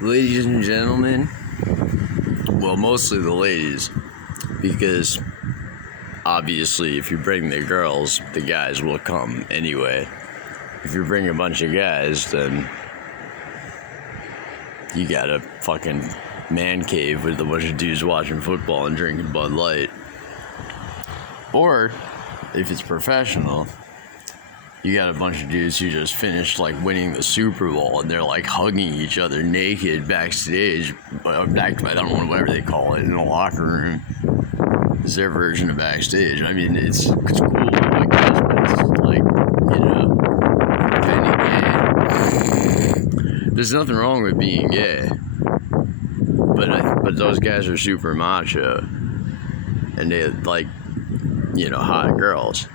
Ladies and gentlemen, well, mostly the ladies, because obviously if you bring the girls, the guys will come anyway. If you bring a bunch of guys, then you got a fucking man cave with a bunch of dudes watching football and drinking Bud Light. Or, if it's professional, you got a bunch of dudes who just finished winning the Super Bowl and they're hugging each other naked backstage, I don't know, whatever they call it, in the locker room. It's their version of backstage. I mean, it's cool, I guess, but it's penny gay. There's nothing wrong with being gay, but those guys are super macho, and they hot girls.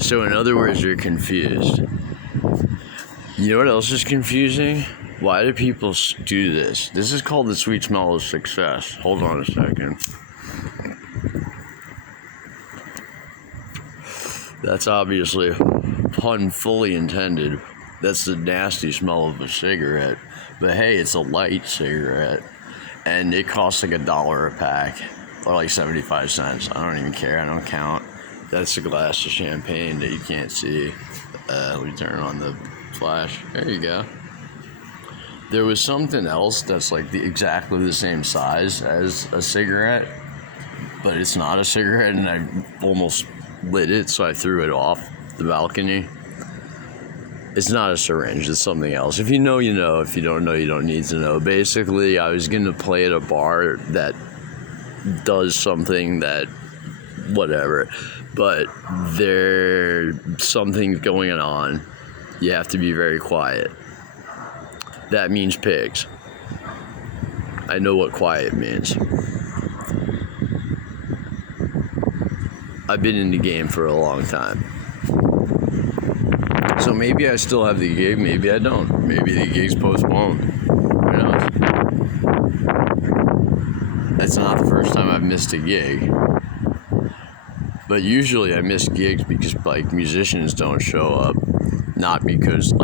So in other words, you're confused. You know what else is confusing? Why do people do this? This is called the sweet smell of success. Hold on a second. That's obviously pun fully intended. That's the nasty smell of a cigarette. But hey, it's a light cigarette. And it costs $1 a pack. Or 75 cents. I don't even care. I don't count. That's a glass of champagne that you can't see. Let me turn on the flash. There you go. There was something else that's exactly the same size as a cigarette, but it's not a cigarette, and I almost lit it, so I threw it off the balcony. It's not a syringe, it's something else. If you know, you know. If you don't know, you don't need to know. Basically, I was going to play at a bar that does something that whatever, but there's something going on. You have to be very quiet. That means pigs. I know what quiet means. I've been in the game for a long time. So maybe I still have the gig, maybe I don't. Maybe the gig's postponed. Who knows? That's not the first time I've missed a gig. But usually I miss gigs because musicians don't show up. Not because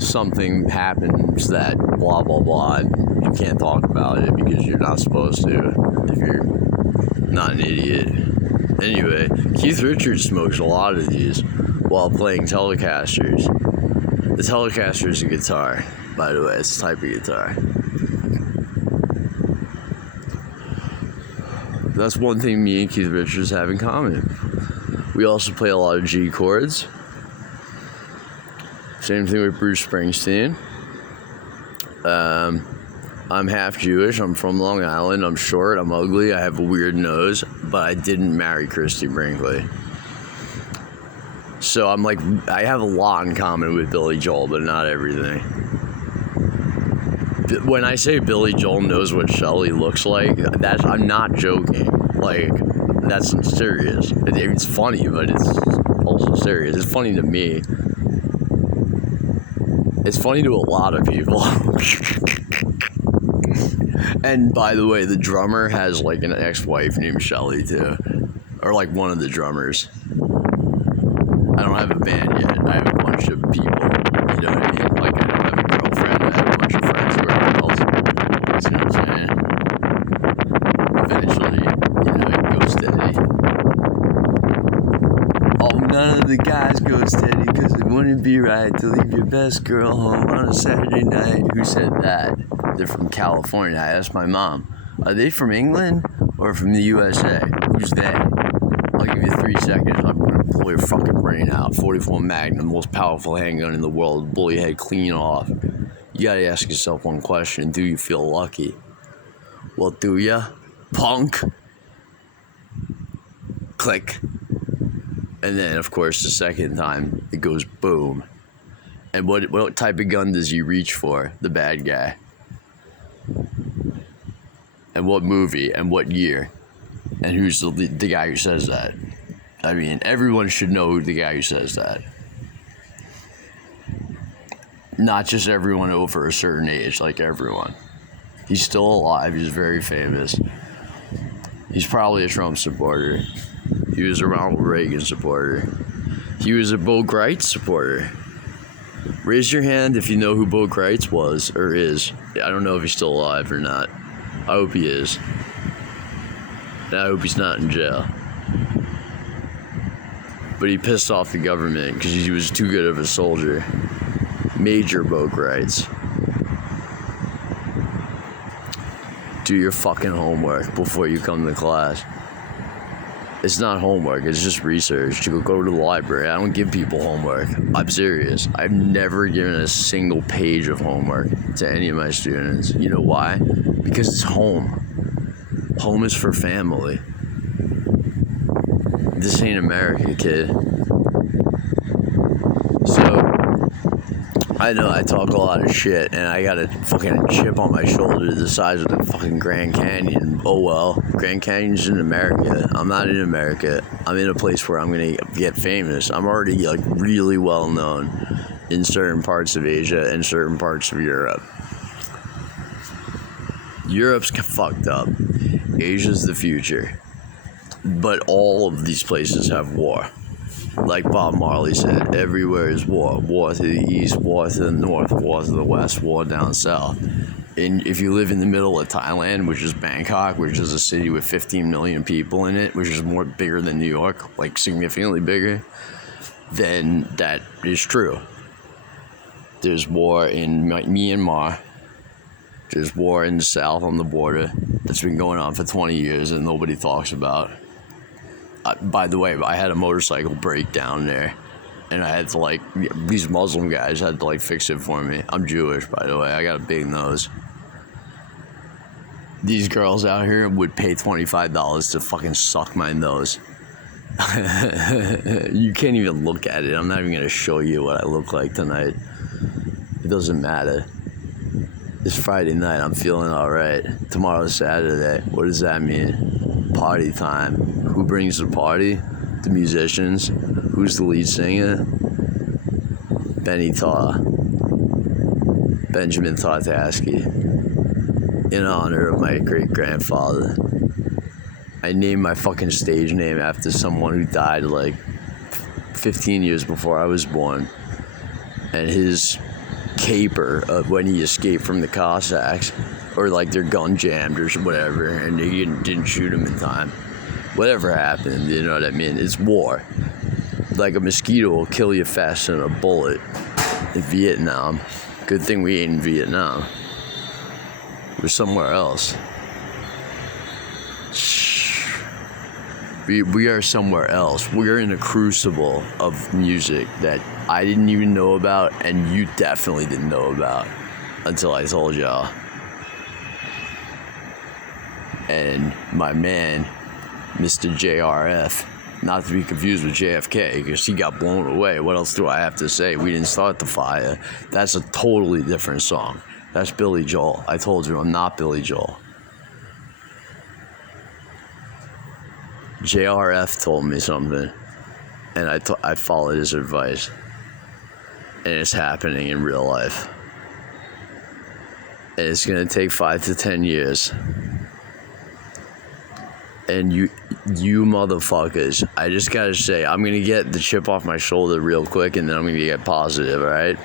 something happens that blah blah blah and you can't talk about it because you're not supposed to if you're not an idiot. Anyway, Keith Richards smokes a lot of these while playing Telecasters. The Telecaster is a guitar, by the way. It's a type of guitar. That's one thing me and Keith Richards have in common. We also play a lot of G chords. Same thing with Bruce Springsteen. I'm half Jewish. I'm from Long Island. I'm short. I'm ugly. I have a weird nose. But I didn't marry Christy Brinkley. So I have a lot in common with Billy Joel, but not everything. When I say Billy Joel knows what Shelly looks like, I'm not joking. That's serious. It's funny, but it's also serious. It's funny to me. It's funny to a lot of people. And by the way, the drummer has an ex-wife named Shelly too. Or one of the drummers. I don't have a band yet. I have a bunch of people. You know what I mean? I don't have a girlfriend. I have a bunch of friends who are girls. You know what I'm saying? Eventually, it goes steady. Oh, none of the guys go steady because it wouldn't be right to leave your best girl home on a Saturday night. Who said that? They're from California. I asked my mom, are they from England or from the USA? Who's they? I'll give you 3 seconds. I'm going to pull your fucking brain out. 44 Magnum, most powerful handgun in the world. Blow your head clean off. You got to ask yourself one question. Do you feel lucky? Well, do ya? Punk. Click. And then, of course, the second time, it goes boom. And what type of gun does he reach for? The bad guy. And what movie? And what year? And who's the guy who says that? I mean, everyone should know the guy who says that. Not just everyone over a certain age, everyone. He's still alive. He's very famous. He's probably a Trump supporter. He was a Ronald Reagan supporter. He was a Bo Gritz supporter. Raise your hand if you know who Bo Kreitz was or is. I don't know if he's still alive or not. I hope he is. And I hope he's not in jail. But he pissed off the government because he was too good of a soldier. Major Bo Kreitz. Do your fucking homework before you come to class. It's not homework, it's just research. You go to the library. I don't give people homework. I'm serious. I've never given a single page of homework to any of my students. You know why? Because it's home. Home is for family. This ain't America, kid. So, I know I talk a lot of shit, and I got a fucking chip on my shoulder the size of the fucking Grand Canyon. Oh well, Grand Canyon's in America. I'm not in America. I'm in a place where I'm gonna get famous. I'm already like really well known in certain parts of Asia and certain parts of Europe. Europe's fucked up. Asia's the future. But all of these places have war. Like Bob Marley said, everywhere is war. War to the east, war to the north, war to the west, war down south. And if you live in the middle of Thailand, which is Bangkok, which is a city with 15 million people in it, which is bigger than New York, like significantly bigger, then that is true. There's war in Myanmar. There's war in the south on the border that's been going on for 20 years and nobody talks about. By the way, I had a motorcycle break down there, and I had to these Muslim guys had to fix it for me. I'm Jewish, by the way. I got a big nose. These girls out here would pay $25 to fucking suck my nose. You can't even look at it. I'm not even gonna show you what I look like tonight. It doesn't matter. It's Friday night. I'm feeling all right. Tomorrow's Saturday. What does that mean? Party time. Who brings the party? The musicians. Who's the lead singer? Benny Tarr. Benjamin Tartaski. In honor of my great-grandfather. I named my fucking stage name after someone who died 15 years before I was born. And his caper of when he escaped from the Cossacks, or their gun jammed or whatever, and they didn't shoot him in time. Whatever happened, you know what I mean? It's war. Like a mosquito will kill you faster than a bullet in Vietnam. Good thing we ain't in Vietnam. We're somewhere else. We are somewhere else. We're in a crucible of music that I didn't even know about, and you definitely didn't know about until I told y'all. And my man, Mr. JRF, not to be confused with JFK, because he got blown away. What else do I have to say? We didn't start the fire. That's a totally different song. That's Billy Joel. I told you I'm not Billy Joel. JRF told me something, and I followed his advice. And it's happening in real life. And it's going to take 5 to 10 years. And you motherfuckers, I just got to say, I'm going to get the chip off my shoulder real quick, and then I'm going to get positive, all right?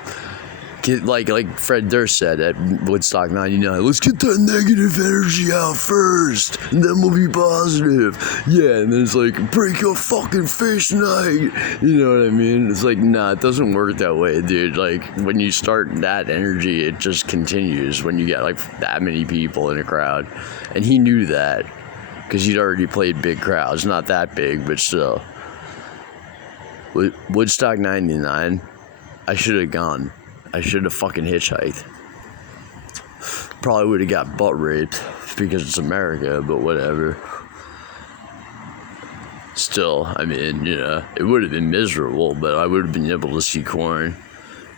Like Fred Durst said at Woodstock 99, let's get that negative energy out first, and then we'll be positive. Yeah, and then it's break your fucking face night. You know what I mean? It's nah, it doesn't work that way, dude. When you start that energy, it just continues when you get that many people in a crowd. And he knew that, because he'd already played big crowds. Not that big, but still. Woodstock 99, I should have gone. I should have fucking hitchhiked. Probably would have got butt raped because it's America, but whatever. Still, I mean, it would have been miserable, but I would have been able to see Korn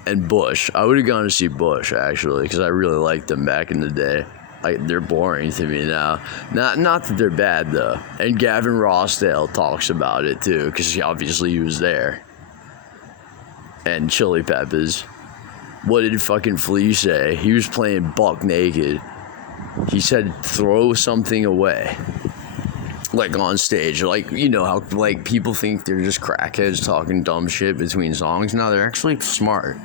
and Bush. I would have gone to see Bush, actually, because I really liked them back in the day. They're boring to me now. Not that they're bad, though. And Gavin Rossdale talks about it, too, because he was there. And Chili Peppers. What did fucking Flea say? He was playing buck naked. He said, throw something away. On stage. You know how, people think they're just crackheads talking dumb shit between songs? No, they're actually smart.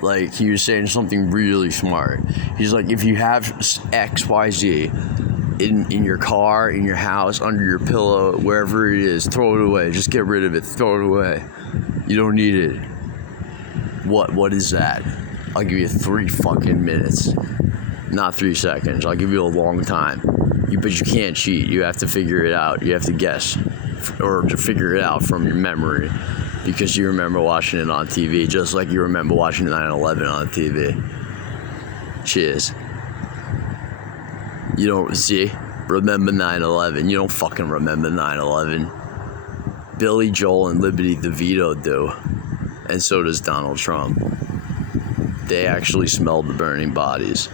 Like, he was saying something really smart. He's like, if you have XYZ in your car, in your house, under your pillow, wherever it is, throw it away. Just get rid of it. Throw it away. You don't need it. What is that? I'll give you 3 fucking minutes. Not 3 seconds. I'll give you a long time. But you can't cheat. You have to figure it out. You have to guess. Or to figure it out from your memory. Because you remember watching it on TV. Just like you remember watching 9/11 on TV. Cheers. You don't see? Remember 9/11. You don't fucking remember 9/11. Billy Joel and Liberty DeVito do. And so does Donald Trump. They actually smelled the burning bodies.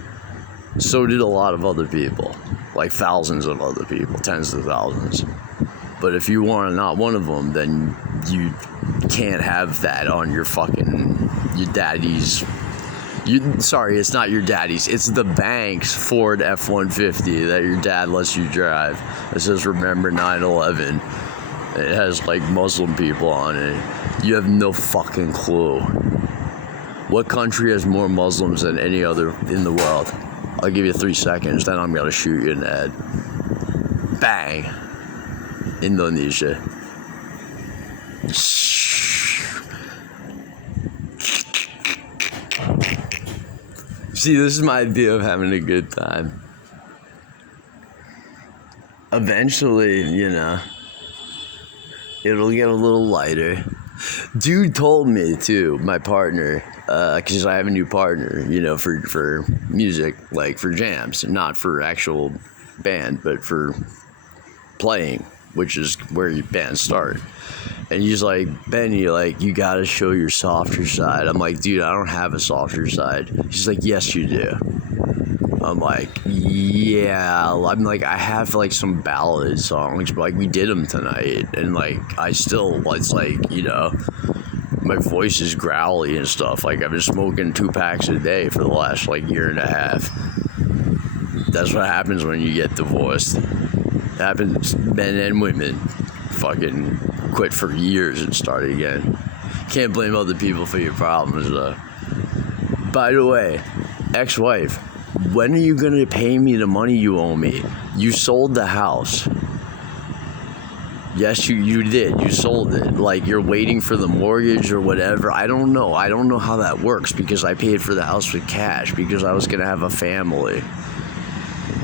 So did a lot of other people. Like thousands of other people. Tens of thousands. But if you are not one of them, then you can't have that on your daddy's. Sorry, it's not your daddy's. It's the bank's Ford F-150 that your dad lets you drive. It says, remember 9/11. It has like Muslim people on it. You have no fucking clue. What country has more Muslims than any other in the world? I'll give you 3 seconds, then I'm gonna shoot you in the head. Bang. Indonesia. See, this is my idea of having a good time. Eventually, it'll get a little lighter. Dude told me too, my partner, because I have a new partner, for music, like for jams, not for actual band, but for playing, which is where your bands start. And he's like, Benny, like, you gotta show your softer side. I'm like, dude, I don't have a softer side. He's like, yes, you do. I'm like, yeah. I'm like, I have like some ballad songs, but like we did them tonight, and like it's like, my voice is growly and stuff. Like I've been smoking 2 packs a day for the last like year and a half. That's what happens when you get divorced. It happens, men and women fucking quit for years and start again. Can't blame other people for your problems though. By the way, ex-wife, when are you gonna pay me the money you owe me? You sold the house. Yes, you did. You sold it. Like, you're waiting for the mortgage or whatever. I don't know. I don't know how that works because I paid for the house with cash because I was gonna have a family.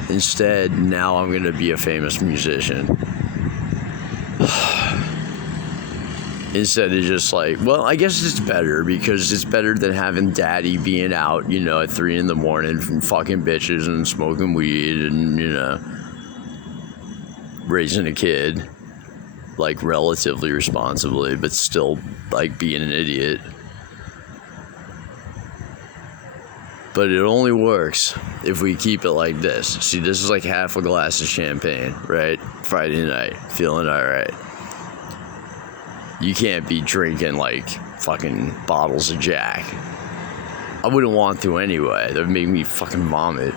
Instead, now I'm gonna be a famous musician. Instead of just like, well, I guess it's better because it's better than having daddy being out, at 3 a.m. from fucking bitches and smoking weed and, raising a kid, like, relatively responsibly, but still, like, being an idiot. But it only works if we keep it like this. See, this is like half a glass of champagne, right? Friday night, feeling all right. You can't be drinking like fucking bottles of Jack. I wouldn't want to anyway. That would make me fucking vomit.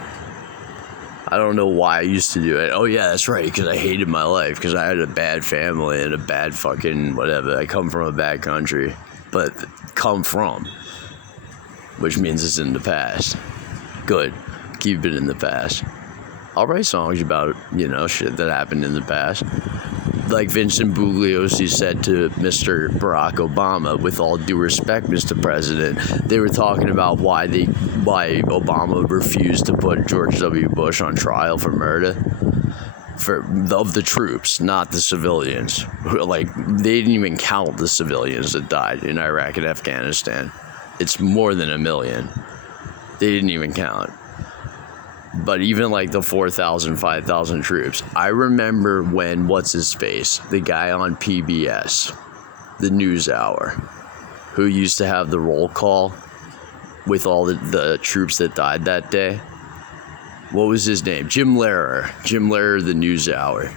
I don't know why I used to do it. Oh yeah, that's right, because I hated my life, because I had a bad family and a bad fucking whatever. I come from a bad country, but which means it's in the past. Good. Keep it in the past. I'll write songs about, shit that happened in the past. Like Vincent Bugliosi said to Mr. Barack Obama, with all due respect, Mr. President, they were talking about why Obama refused to put George W. Bush on trial for murder of the troops, not the civilians. Like, they didn't even count the civilians that died in Iraq and Afghanistan. It's more than 1 million. They didn't even count. But even like the 4,000, 5,000 troops. I remember when, what's-his-face, the guy on PBS, the NewsHour, who used to have the roll call with all the troops that died that day. What was his name? Jim Lehrer, the NewsHour.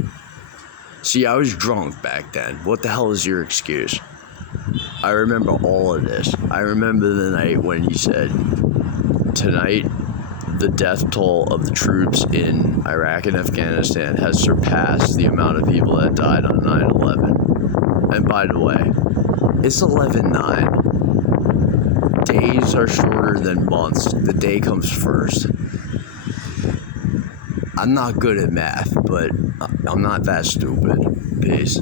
See, I was drunk back then. What the hell is your excuse? I remember all of this. I remember the night when he said, tonight, the death toll of the troops in Iraq and Afghanistan has surpassed the amount of people that died on 9/11. And by the way, it's 11/9. days are shorter than months. The day comes first. I'm not good at math, but I'm not that stupid. Peace.